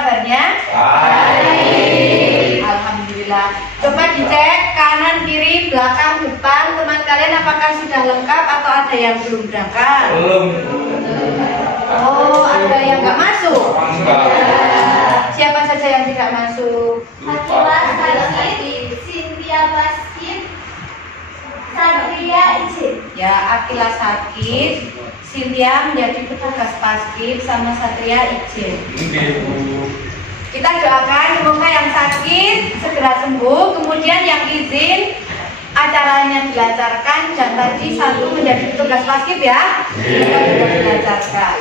kabarnya? Baik. Alhamdulillah. Coba dicek kanan, kiri, belakang, depan. Teman kalian apakah sudah lengkap atau ada yang belum berangkat? Belum. Oh, ada yang nggak masuk? Siapa saja yang tidak masuk? Akilah sakit, Cynthia Baskin, Satria izin. Ya, Akila sakit, Cynthia menjadi petugas paskib, sama Satria izin. Kita doakan semoga yang sakit segera sembuh, kemudian yang izin acaranya dilancarkan, dan tadi satu menjadi petugas paskib ya, semoga juga dilancarkan.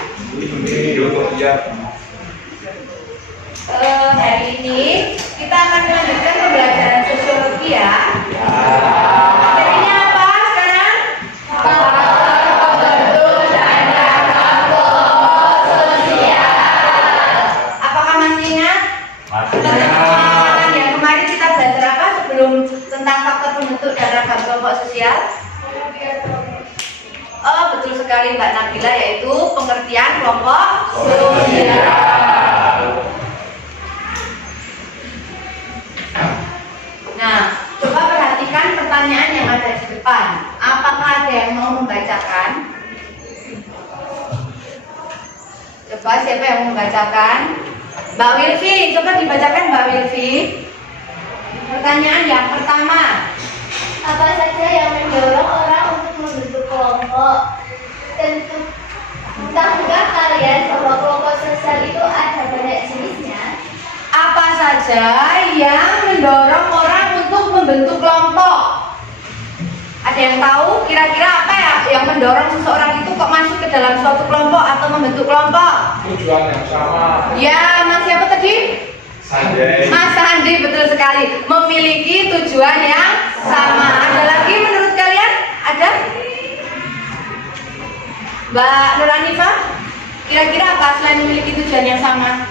Hari ini kita akan melanjutkan pembelajaran sosiologi ya. Materinya apa sekarang? Pembentuk dan kelompok sosial. Apakah masih ingat? Yang kemarin kita belajar apa sebelum tentang faktor pembentuk dan ragam kelompok sosial? Oh, betul sekali Mbak Nabila, yaitu pengertian kelompok sosial. Nah, coba perhatikan pertanyaan yang ada di depan. Apakah ada yang mau membacakan? Coba siapa yang mau membacakan? Mbak Wilfi, coba dibacakan Mbak Wilfi. Pertanyaan yang pertama. Apa saja yang mendorong orang untuk membentuk kelompok? Tahukah kalian bahwa kelompok sosial itu ada banyak jenisnya? Apa saja yang mendorong orang untuk membentuk kelompok? Ada yang tahu kira-kira apa ya yang mendorong seseorang itu kok masuk ke dalam suatu kelompok atau membentuk kelompok? Tujuan yang sama. Ya, Mas siapa tadi? Sandi. Mas Sandi, betul sekali. Memiliki tujuan yang sama. Ada lagi menurut kalian? Ada? Mbak Nur Hanifah? Kira-kira apa selain memiliki tujuan yang sama?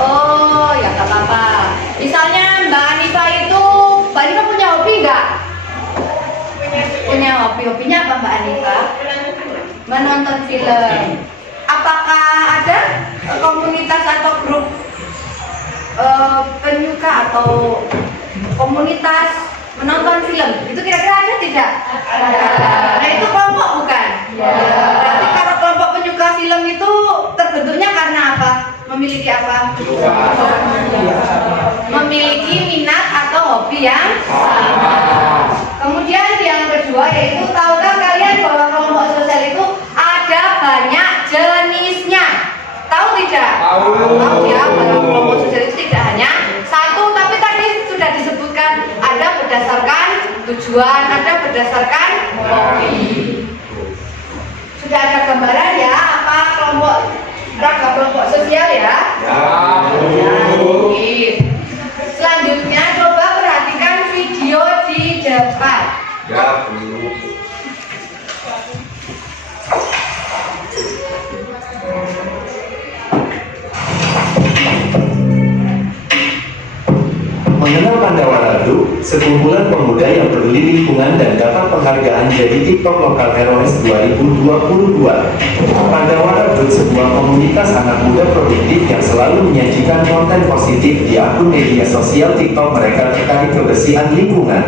Oh, ya gak apa-apa. Misalnya Mbak Hanifah itu, Mbak Hanifah punya hobi nggak? Punya hobi. Hobinya apa Mbak Hanifah? Menonton film. Apakah ada komunitas atau grup penyuka atau komunitas menonton film? Itu kira-kira ada tidak? Nah, itu kelompok bukan? Berarti kalau kelompok penyuka film itu terbentuknya karena apa? Memiliki apa? Memiliki minat atau hobi yang sama. Kemudian yang kedua yaitu, tahukah kalian bahwa kelompok sosial itu ada banyak jenisnya? Tahu tidak? Tahu ya, bahwa kelompok sosial itu tidak hanya satu, tapi tadi sudah disebutkan ada berdasarkan tujuan, ada berdasarkan hobi. Sudah ada gambaran ya apa ragam kelompok sosial ya? Selanjutnya coba perhatikan video di depan. Mengenal Pandawara Group, sekumpulan pemuda yang peduli lingkungan dan dapat penghargaan jadi TikTok Lokal Heroes 2022. Pandawara Group sebuah komunitas anak muda produktif yang selalu menyajikan konten positif di akun media sosial TikTok mereka terkait kebersihan lingkungan.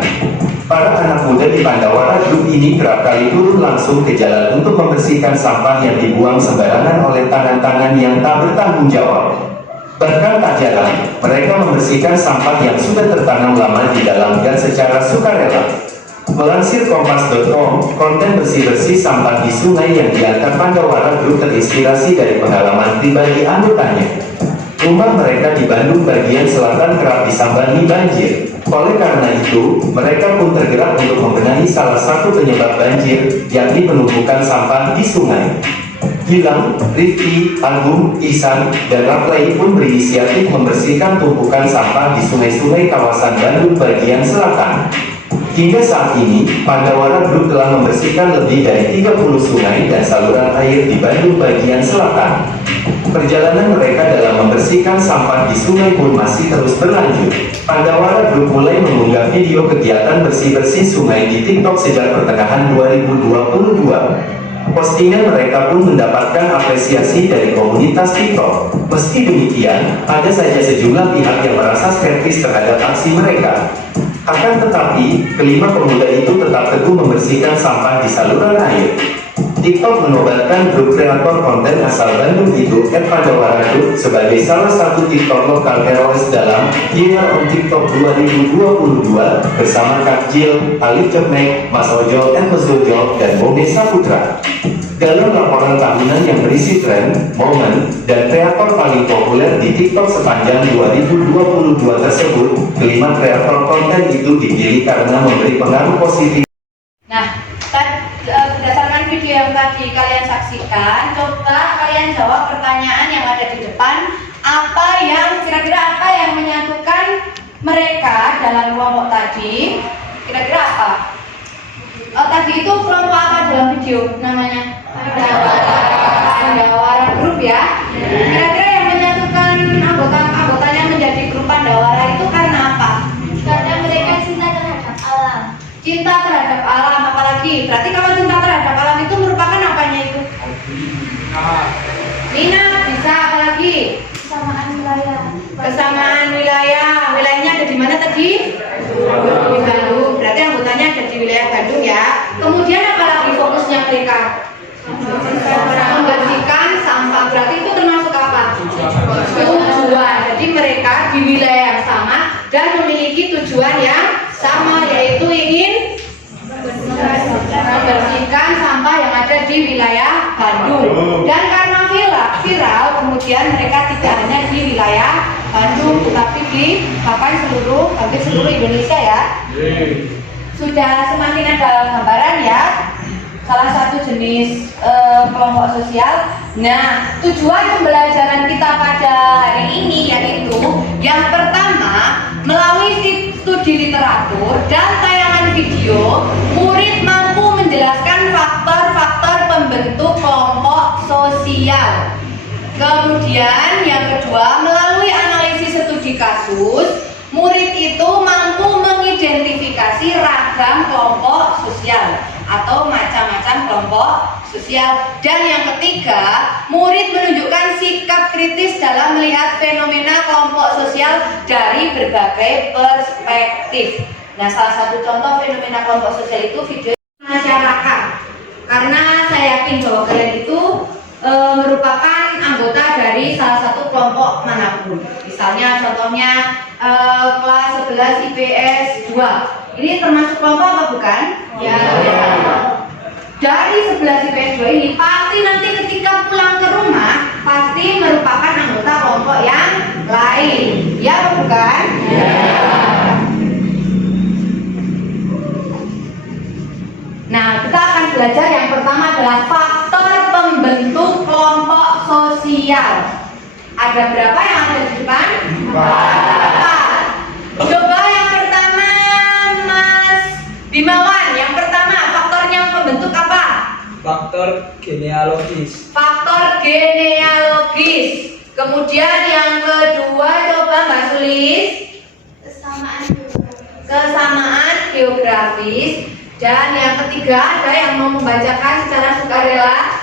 Para anak muda di Pandawara Group ini kerap kali turun langsung ke jalan untuk membersihkan sampah yang dibuang sembarangan oleh tangan-tangan yang tak bertanggung jawab. Bahkan tak jarang, mereka membersihkan sampah yang sudah tertanam lama di dalam dan secara sukarela. Melansir Kompas.com, konten bersih-bersih sampah di sungai yang diantar Pandawara Group terinspirasi dari pengalaman pribadi anggotanya. Rumah mereka di Bandung bagian selatan kerap disambangi banjir. Oleh karena itu, mereka pun tergerak untuk membenahi salah satu penyebab banjir, yakni penumpukan sampah di sungai. Gilang, Rifki, Agung, Ihsan, dan Raplay pun berinisiatif membersihkan tumpukan sampah di sungai-sungai kawasan Bandung bagian selatan. Hingga saat ini, Pandawara Group telah membersihkan lebih dari 30 sungai dan saluran air di Bandung bagian selatan. Perjalanan mereka dalam membersihkan sampah di sungai pun masih terus berlanjut. Pandawara Group mulai mengunggah video kegiatan bersih-bersih sungai di TikTok sejak pertengahan 2022. Postingan mereka pun mendapatkan apresiasi dari komunitas TikTok. Meski demikian, ada saja sejumlah pihak yang merasa skeptis terhadap aksi mereka. Akan tetapi, kelima pemuda itu tetap teguh membersihkan sampah di saluran air. TikTok menobatkan grup kreator konten asal Bandung itu, @Pandawara Group, sebagai salah satu TikTok lokal teroris dalam Year on TikTok 2022 bersama Kak Jill, Alif Jokmek, Mas Ojol, Mas Ojol, dan Bone Saputra. Dalam laporan tahunan yang berisi tren, momen, dan kreator paling populer di TikTok sepanjang 2022 tersebut, kelima kreator konten itu dipilih karena memberi pengaruh positif. Nah, berdasarkan video yang tadi kalian saksikan, coba kalian jawab pertanyaan yang ada di depan. Kira-kira apa yang menyatukan mereka dalam kelompok tadi? Kira-kira apa? Tadi itu kelompok apa dalam video namanya? Pandawara Group ya. Kira-kira yang menyatukan anggotanya menjadi grup Pandawara itu karena apa? Karena mereka cinta terhadap alam. Cinta terhadap alam, apalagi berarti kalau cinta terhadap alam itu merupakan apanya itu? Minat, bisa apalagi? Kesamaan wilayah. Kesamaan wilayah. Wilayahnya ada di mana tadi? Di Bandung. Berarti anggotanya ada di wilayah Bandung ya. Kemudian apalagi fokusnya mereka? Membersihkan sampah. Berarti itu termasuk apa? Tujuan. Jadi mereka di wilayah yang sama dan memiliki tujuan yang sama, yaitu ingin membersihkan sampah yang ada di wilayah Bandung. Dan karena viral, kemudian mereka tidak hanya di wilayah Bandung, tetapi di hampir seluruh Indonesia ya. Sudah semakin ada gambaran ya, salah satu jenis kelompok sosial. Nah, tujuan pembelajaran kita pada hari ini yaitu yang pertama, melalui studi literatur dan tayangan video, murid mampu menjelaskan faktor-faktor pembentuk kelompok sosial. Kemudian yang kedua, melalui analisis studi kasus, murid itu mampu mengidentifikasi ragam kelompok sosial atau macam-macam kelompok sosial. Dan yang ketiga, murid menunjukkan sikap kritis dalam melihat fenomena kelompok sosial dari berbagai perspektif. Nah, salah satu contoh fenomena kelompok sosial itu video masyarakat. Karena saya yakin bahwa kalian itu merupakan anggota dari salah satu kelompok manapun. Misalnya contohnya kelas 11 IPS 2. Ini termasuk kelompok apa bukan? Ya. Dari 11 IPS 2 ini pasti nanti ketika pulang ke rumah pasti merupakan anggota kelompok yang lain. Ya atau bukan? Ya. Nah, kita akan belajar yang pertama adalah faktor pembentuk kelompok sosial. Ada berapa yang ada di depan? 4. Coba yang pertama, Mas Bimawan. Yang pertama, faktornya membentuk apa? Faktor genealogis. Faktor genealogis. Kemudian yang kedua, coba Mbak Sulis. Kesamaan geografis. Dan yang ketiga, ada yang mau membacakan secara sukarela?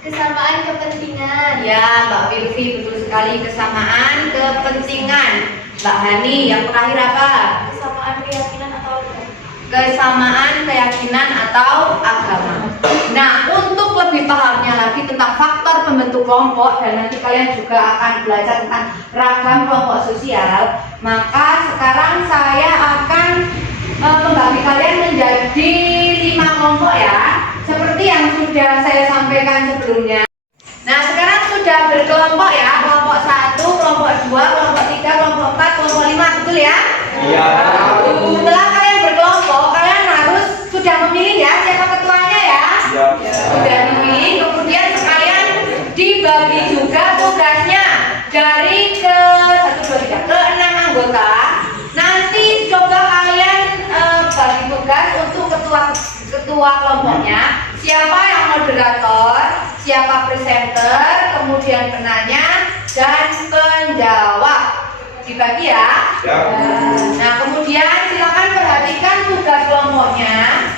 Kesamaan kepentingan. Ya, Mbak Wilfi, betul sekali, kesamaan kepentingan. Mbak Hani, yang terakhir apa? Kesamaan keyakinan atau agama. Kesamaan keyakinan atau agama. Nah, untuk lebih pahamnya lagi tentang faktor pembentuk kelompok, dan nanti kalian juga akan belajar tentang ragam kelompok sosial, maka sekarang saya akan membagi kalian menjadi 5 kelompok ya, seperti yang sudah saya sampaikan sebelumnya. Nah, sekarang sudah berkelompok ya, kelompok 1, kelompok 2, kelompok 3, kelompok 4, kelompok 5, betul ya? Iya. Setelah kalian berkelompok, kalian harus sudah memilih ya siapa ketuanya ya. Sudah dipilih, kemudian sekalian dibagi juga tugasnya dari ke 6 anggota. Nanti coba kalian bagi tugas untuk ketua kelompoknya. Siapa yang moderator, siapa presenter, kemudian penanya, dan penjawab. Dibagi ya. Ya. Nah, kemudian silakan perhatikan tugas kelompoknya.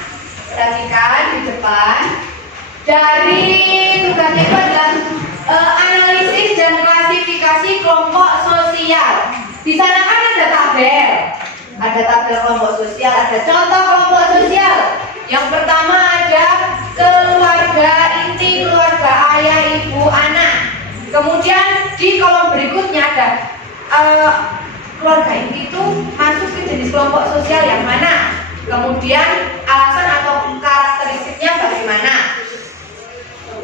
Perhatikan di depan. Dari tugasnya itu adalah analisis dan klasifikasi kelompok sosial. Di sana kan ada tabel. Ada tabel kelompok sosial, ada contoh kelompok sosial. Yang pertama ada keluarga inti, keluarga ayah, ibu, anak. Kemudian di kolom berikutnya ada keluarga inti itu masuk ke jenis kelompok sosial yang mana. Kemudian alasan atau karakteristiknya bagaimana.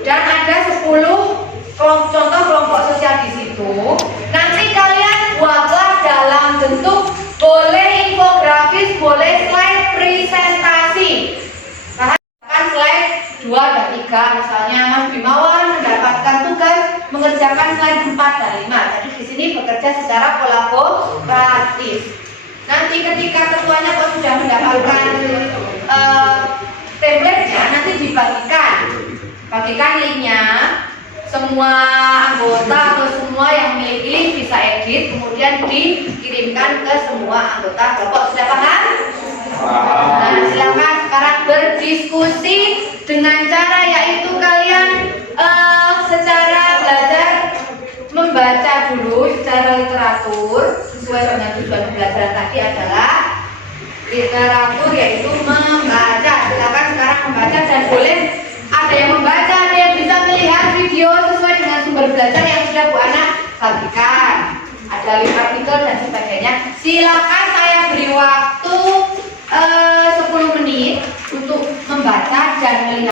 Dan ada 10 contoh kelompok sosial di situ. Nanti kalian buatlah dalam bentuk boleh infografis, boleh slide presentasi. Bahkan slide 2 dan 3, misalnya Mas Bimawan mendapatkan tugas mengerjakan slide 4 dan 5. Jadi di sini bekerja secara kolaboratif. Nanti ketika ketuanya kok sudah mendapatkan template-nya, nanti bagikan linknya. Semua anggota atau semua yang memiliki link bisa edit, kemudian dikirimkan ke semua anggota kelompok. Sudah paham? Nah, silakan sekarang berdiskusi dengan cara yaitu kalian secara belajar membaca dulu secara literatur sesuai dengan tujuan pembelajaran tadi adalah literatur yaitu membaca. Silakan sekarang membaca dan boleh ada yang membaca, ada yang bisa melihat video sesuai dengan sumber belajar yang sudah Bu Ana bagikan. Ada link artikel dan sebagainya. Silakan saya beri waktu 10 menit untuk membaca dan melihat.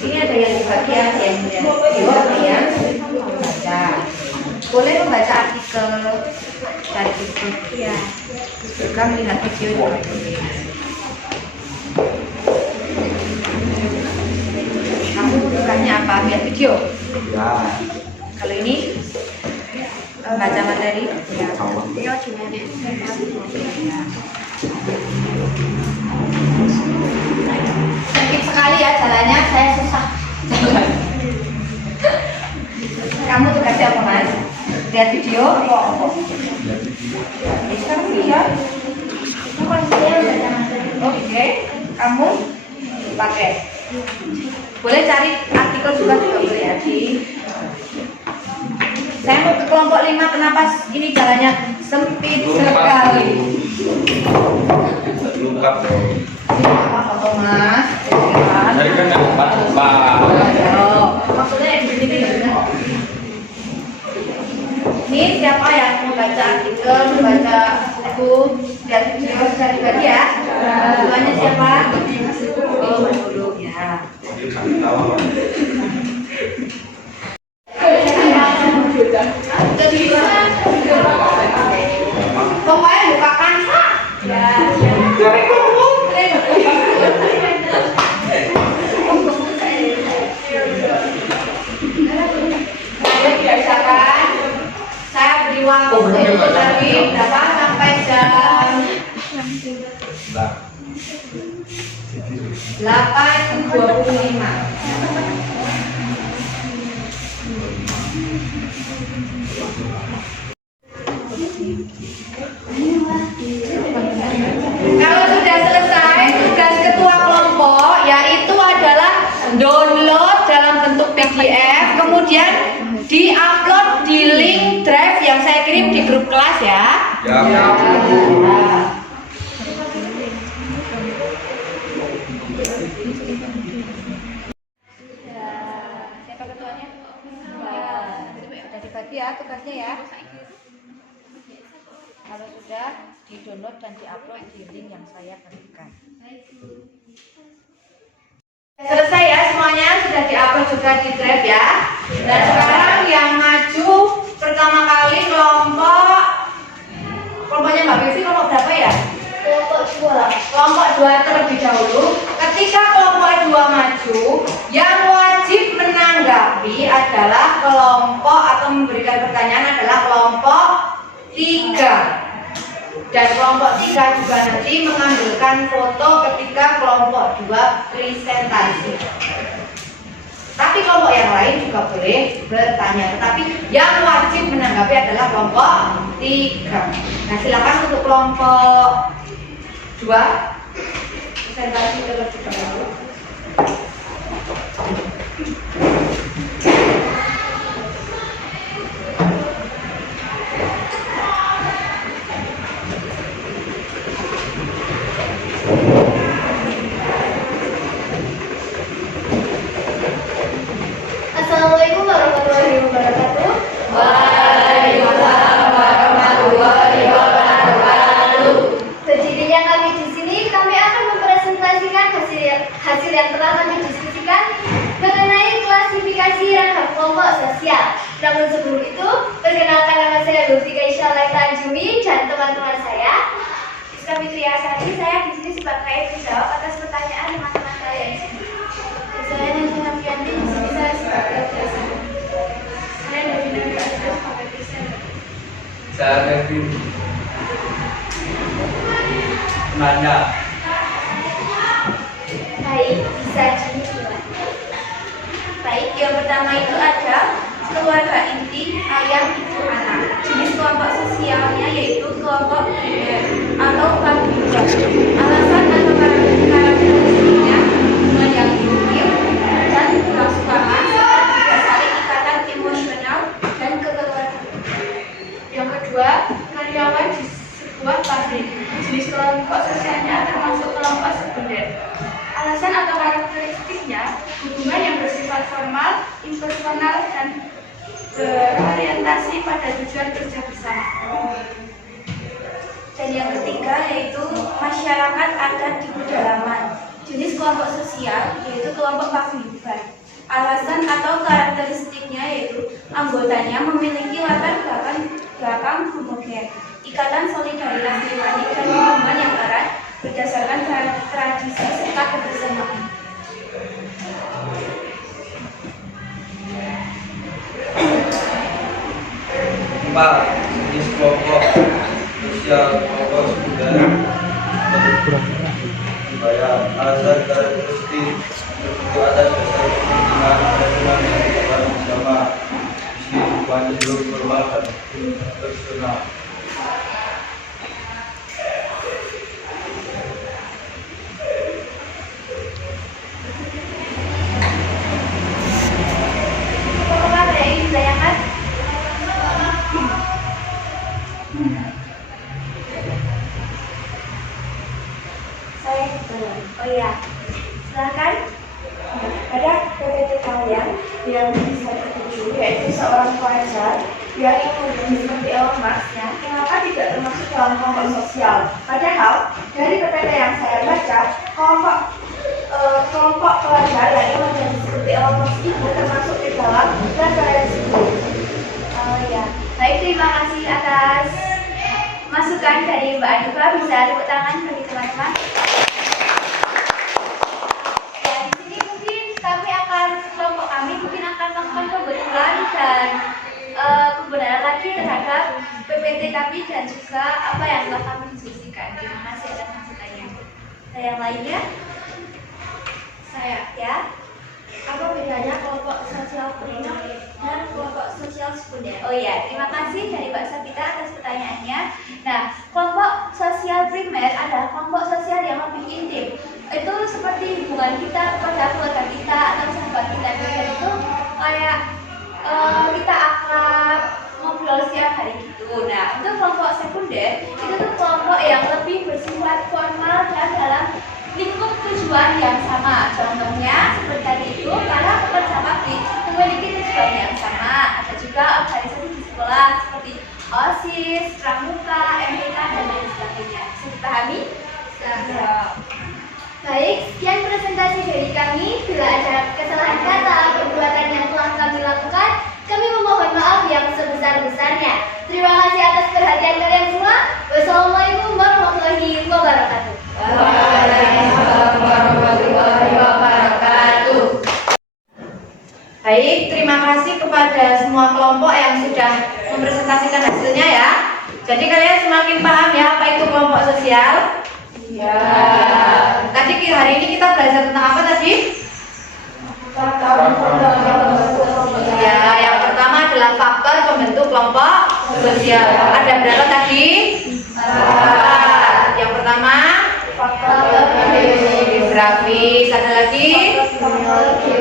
Ini ada yang dibagi, ada yang yang membaca. Boleh membaca artikel dari buku, ya. Juga melihat video juga boleh. Kamu tugasnya apa? Lihat video? Ya. Kalau ini baca materi? Ya. Iya, cuma Sempit sekali ya jalannya, saya susah jalan. Kamu tugasnya apa, Mas? Lihat video? Bisa video? Oke, kamu pakai. Boleh cari artikel juga boleh ya di. Saya mau ke kelompok 5, kenapa ini jalannya sempit sekali? Lengkap. Apa Mas? Dari kan yang 4. Maksudnya di sini benar. Ini siapa yang membaca artikel, membaca buku, lihat video secara pribadi ya? Tujuannya siapa? Oh, dulu ya. Pokoknya bukakan ya. Ayo biasakan. Saya beri waktu dari berapa sampai jam 8.25. Kalau sudah selesai tugas ketua kelompok, yaitu adalah download dalam bentuk PDF, kemudian di-upload di link drive yang saya kirim di grup kelas ya. Ya. Siapa ketuanya? Sudah dibagi ya tugasnya ya. Kalau sudah di-download dan di-upload di link yang saya berikan. Selesai ya semuanya, sudah di-upload juga di drive ya. Dan sekarang yang maju pertama kali kelompoknya Mbak Bevi kelompok berapa ya? Kelompok 2 terlebih dahulu. Ketika kelompok 2 maju, yang wajib menanggapi adalah kelompok kelompok atau memberikan pertanyaan adalah kelompok 3. Dan kelompok 3 juga nanti mengambilkan foto ketika kelompok 2 presentasi. Tapi kelompok yang lain juga boleh bertanya, tetapi yang wajib menanggapi adalah kelompok 3. Nah, silakan untuk kelompok 2 presentasi terlebih dahulu. Assalamualaikum warahmatullahi wabarakatuh. Waalaikumsalam warahmatullahi wabarakatuh. Berdirinya kami di sini, kami akan mempresentasikan hasil yang telah kami diskusikan mengenai klasifikasi ragam kelompok sosial. Namun sebelum itu, perkenalkan nama saya Lufika Isyalai Tanjumi dan teman-teman saya. Rizka Fitri Asari, saya di sini sebagai penjawab atas pertanyaan teman-teman saya di sini. Saya Najwa Fianti, di sini saya sebagai jasa. Saya dari negara sebagai presenter. Saya Kevin. Nanda. Baik, bisa dimulai. Baik, yang pertama itu ada keluarga inti, ayah, ibu, anak. Jenis kelompok sosialnya yaitu kelompok primer atau paguyuban. Alasan atau karakteristiknya hubungan yang intim dan kerasukaman serta juga saling ikatan emosional dan kekeluargaan. Yang kedua, karyawan di sebuah pabrik. Jenis kelompok sosialnya termasuk kelompok sekunder. Alasan atau karakteristiknya hubungan yang bersifat formal, impersonal, dan berorientasi pada tujuan kerja bersama. Dan yang ketiga yaitu masyarakat adat di pedalaman. Jenis kelompok sosial yaitu kelompok paguyuban. Alasan atau karakteristiknya yaitu anggotanya memiliki latar belakang homogen, ikatan solidaritas pribadi dan hubungan yang erat berdasarkan tradisi serta kebersamaan. Empat, jenis kelompok sosial kelompok sekunder. Alasan karakteristik terbentuk atas dasar kepentingan hubungan yang dilakukan bersama, jenis hubungan cenderung formal dan personal. Apakah ada yang ditanyakan? Saya belum. Oh iya, silakan. Pada PPT kalian yang bisa dituju yaitu seorang pelajar yang ingin menjadi seperti Elon Musk-nya, kenapa tidak termasuk dalam kelompok sosial? Padahal dari PPT yang saya baca, kelompok pelajar yang ingin menjadi seperti Elon Musk itu termasuk di dalam referensi. Oh ya, baik, terima kasih atas masukan dari Mbak Adiba. Bisa tepuk tangan bagi teman-teman. Ya, di sini mungkin kelompok kami mungkin akan melakukan pembenaran dan pembenaran lagi terhadap PPT kami dan juga apa yang telah kami diskusikan. Terima kasih atas masukannya. Dan yang lainnya, saya ya. Apa bedanya kelompok sosial primer dan kelompok sosial sekunder? Oh ya, terima kasih dari Mbak Sabita atas pertanyaannya. Nah, kelompok sosial primer adalah kelompok sosial yang lebih intim. Itu seperti hubungan kita kepada keluarga kita atau sahabat kita. Dan itu kayak kita akrab, ngobrol setiap hari gitu. Nah, untuk kelompok sekunder itu tuh kelompok yang lebih bersifat formal dan dalam lingkup tujuan yang sama. Contohnya seperti tadi itu, para pekerja pabrik memiliki tujuan yang sama. Ada juga organisasi di sekolah seperti OSIS, Pramuka, MPK, dan lain sebagainya. Bisa dipahami? Ya. Baik, sekian presentasi dari kami. Bila ada kesalahan kata atau perbuatan yang telah kami lakukan, kami memohon maaf yang sebesar-besarnya. Terima kasih atas perhatian kalian semua. Wassalamualaikum warahmatullahi wabarakatuh. Waalaikumsalam warahmatullahi wabarakatuh. Baik, terima kasih kepada semua kelompok yang sudah mempresentasikan hasilnya ya. Jadi kalian semakin paham ya apa itu kelompok sosial? Iya. Tadi hari ini kita belajar tentang apa tadi? Ya, yang pertama adalah faktor pembentuk kelompok sosial. Ada berapa tadi? 4. Yang pertama geografis, ada lagi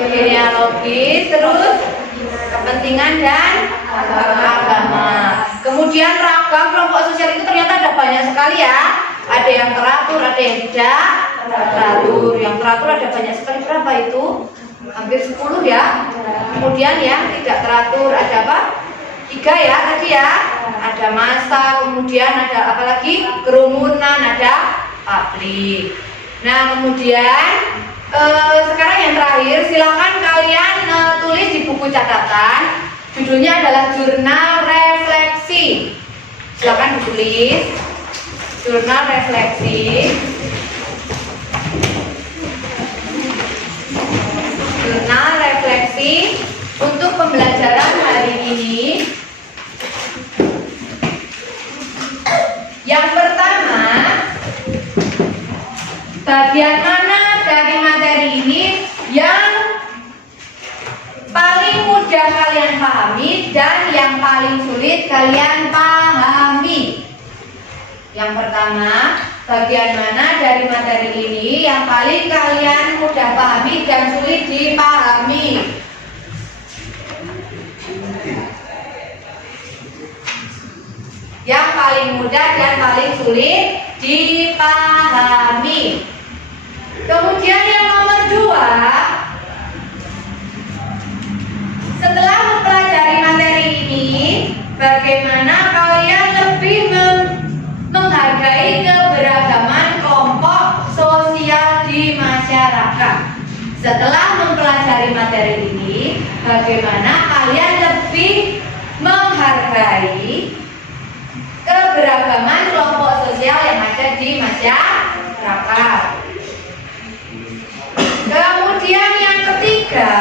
genealogis, terus kepentingan dan agama. Kemudian ragam kelompok sosial itu ternyata ada banyak sekali ya. Ada yang teratur, ada yang tidak teratur. Yang teratur ada banyak sekali, berapa itu? Hampir 10 ya. Kemudian yang tidak teratur ada apa? 3 ya tadi ya. Ada massa, kemudian ada apa lagi? Kerumunan, ada publik. Nah kemudian sekarang yang terakhir, silakan kalian tulis di buku catatan. Judulnya adalah jurnal refleksi. Silakan ditulis jurnal refleksi. Jurnal refleksi untuk pembelajaran hari ini. Yang pertama, bagian mana dari materi ini yang paling mudah kalian pahami dan yang paling sulit kalian pahami? Yang pertama, bagian mana dari materi ini yang paling kalian mudah pahami dan sulit dipahami? Yang paling mudah dan paling sulit dipahami. Kemudian yang nomor 2, setelah mempelajari materi ini, bagaimana kalian lebih menghargai keberagaman kelompok sosial di masyarakat? Setelah mempelajari materi ini, bagaimana kalian lebih menghargai keberagaman kelompok sosial yang ada di masyarakat? Kemudian yang ketiga,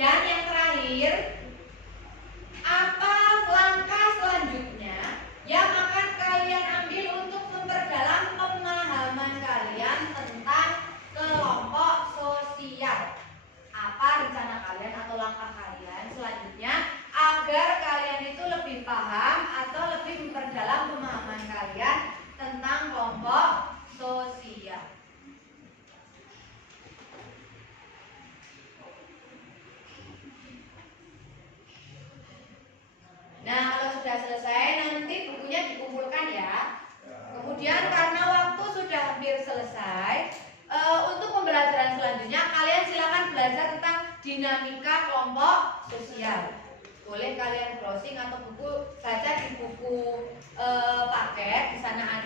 dan yang terakhir, apa langkah selanjutnya yang akan kalian ambil untuk memperdalam pemahaman kalian tentang kelompok sosial? Apa rencana kalian atau langkah kalian selanjutnya agar kalian itu lebih paham atau lebih memperdalam pemahaman kalian tentang kelompok sosial? Nah, kalau sudah selesai nanti bukunya dikumpulkan ya. Kemudian karena waktu sudah hampir selesai, untuk pembelajaran selanjutnya kalian silakan belajar tentang dinamika kelompok sosial. Boleh kalian browsing atau baca di buku paket, di sana